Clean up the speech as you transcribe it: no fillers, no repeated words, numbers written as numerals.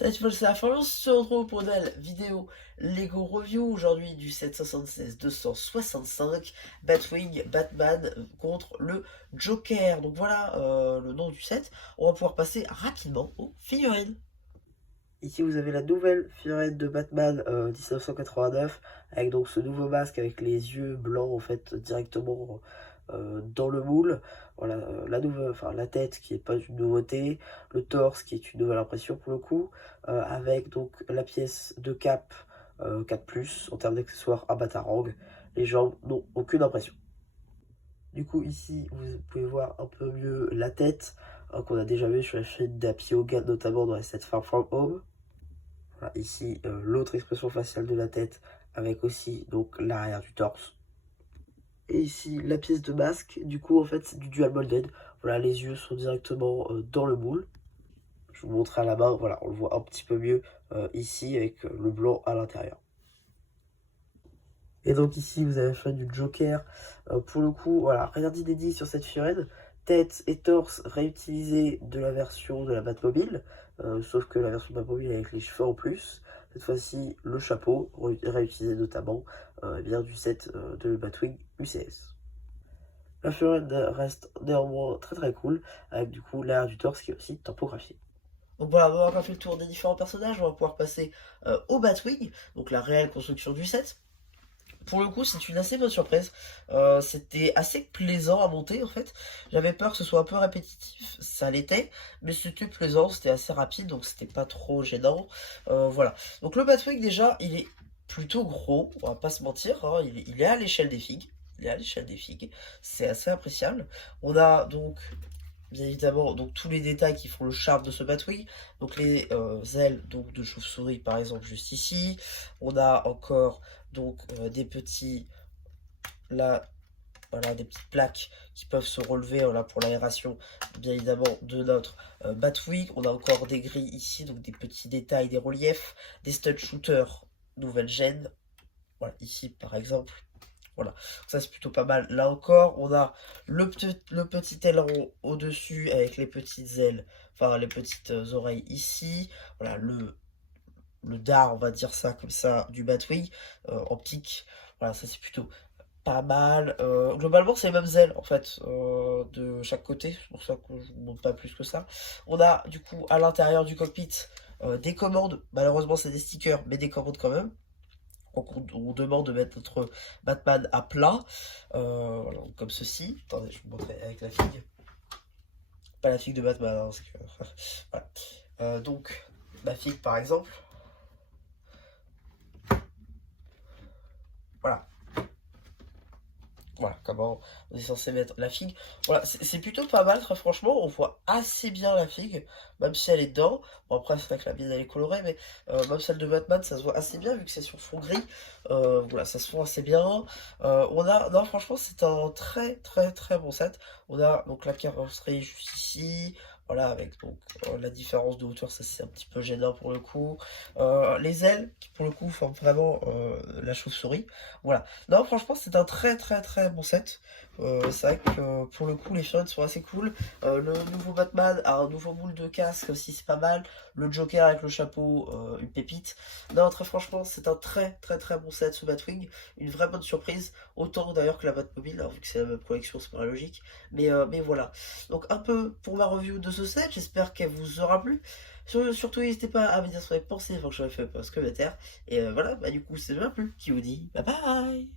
Salut tout le monde, c'est la fin, on se retrouve pour une nouvelle vidéo Lego Review, aujourd'hui du set 76-265, Batwing, Batman contre le Joker. Donc voilà le nom du set, on va pouvoir passer rapidement aux figurines. Ici vous avez la nouvelle figurine de Batman 1989, avec donc ce nouveau masque avec les yeux blancs en fait directement dans le moule. Voilà, la tête qui est pas une nouveauté, le torse qui est une nouvelle impression pour le coup, avec donc la pièce de cap 4+, en termes d'accessoires à Batarang. Les jambes n'ont aucune impression. Du coup ici vous pouvez voir un peu mieux la tête qu'on a déjà vu sur la chaîne d'Happy Hogan, notamment dans les sets Far From Home. Voilà, ici l'autre expression faciale de la tête avec aussi donc l'arrière du torse. Et ici la pièce de masque, du coup en fait c'est du dual molded. Voilà, les yeux sont directement dans le moule. Je vous montre à la main, voilà, on le voit un petit peu mieux ici avec le blanc à l'intérieur. Et donc ici vous avez fait du Joker. Pour le coup, voilà, rien d'inédit sur cette figurine. Tête et torse réutilisés de la version de la Batmobile, sauf que la version de Batmobile avec les cheveux en plus. Cette fois-ci, le chapeau, réutilisé notamment eh bien, du set de Batwing UCS. La figurine reste néanmoins très très cool, avec du coup l'arrière du torse qui est aussi tempographié. Donc voilà, on va avoir fait le tour des différents personnages, on va pouvoir passer au Batwing, donc la réelle construction du set. Pour le coup, c'est une assez bonne surprise. C'était assez plaisant à monter en fait. J'avais peur que ce soit un peu répétitif, ça l'était, mais c'était plaisant, c'était assez rapide, donc c'était pas trop gênant. Voilà. Donc le Batwing déjà, il est plutôt gros, on va pas se mentir, hein, il est à l'échelle des figues. Il est à l'échelle des figues, c'est assez appréciable. On a donc bien évidemment donc tous les détails qui font le charme de ce Batwing, donc les ailes donc de chauve-souris par exemple juste ici. On a encore donc des petits là, voilà, des petites plaques qui peuvent se relever voilà, pour l'aération bien évidemment de notre Batwing. On a encore des grilles ici, donc des petits détails, des reliefs, des stud shooters nouvelle gêne, voilà ici par exemple. Voilà, ça c'est plutôt pas mal. Là encore, on a le petit aileron au-dessus avec les petites ailes, enfin les petites oreilles ici. Voilà, le dard, on va dire ça comme ça, du Batwing en pique. Voilà, ça c'est plutôt pas mal. Globalement, c'est les mêmes ailes en fait de chaque côté. C'est pour ça que je ne montre pas plus que ça. On a du coup à l'intérieur du cockpit des commandes. Malheureusement, c'est des stickers, mais des commandes quand même. Donc on demande de mettre notre Batman à plat, voilà, comme ceci. Attendez, je vous montrerai avec la figue. Pas la figue de Batman, hein, parce que voilà. Donc ma figue par exemple. Voilà. Voilà comment on est censé mettre la figue. Voilà, c'est plutôt pas mal, très franchement. On voit assez bien la figue, même si elle est dedans. Bon, après, c'est vrai que la mienne elle est colorée, mais même celle de Batman, ça se voit assez bien vu que c'est sur fond gris. Voilà, ça se voit assez bien. On a, non, franchement, c'est un très très très bon set. On a donc la carrosserie juste ici. Voilà, avec donc la différence de hauteur, ça c'est un petit peu gênant pour le coup. Les ailes, qui pour le coup forment vraiment la chauve-souris. Voilà. Non, franchement, c'est un très très très bon set. C'est vrai que pour le coup, les figurines sont assez cool. Le nouveau Batman a un nouveau moule de casque aussi, c'est pas mal. Le Joker avec le chapeau, une pépite. Non, très franchement, c'est un très très très bon set ce Batwing. Une vraie bonne surprise. Autant d'ailleurs que la Batmobile, hein, vu que c'est la même collection, c'est pas logique. Mais voilà. Donc un peu pour ma review de ce set, j'espère qu'elle vous aura plu. Surtout, n'hésitez pas à me dire ce que vous avez pensé avant que j'aurais fait parce que la terre. Et voilà, bah du coup, c'est bien plus qui vous dit bye bye.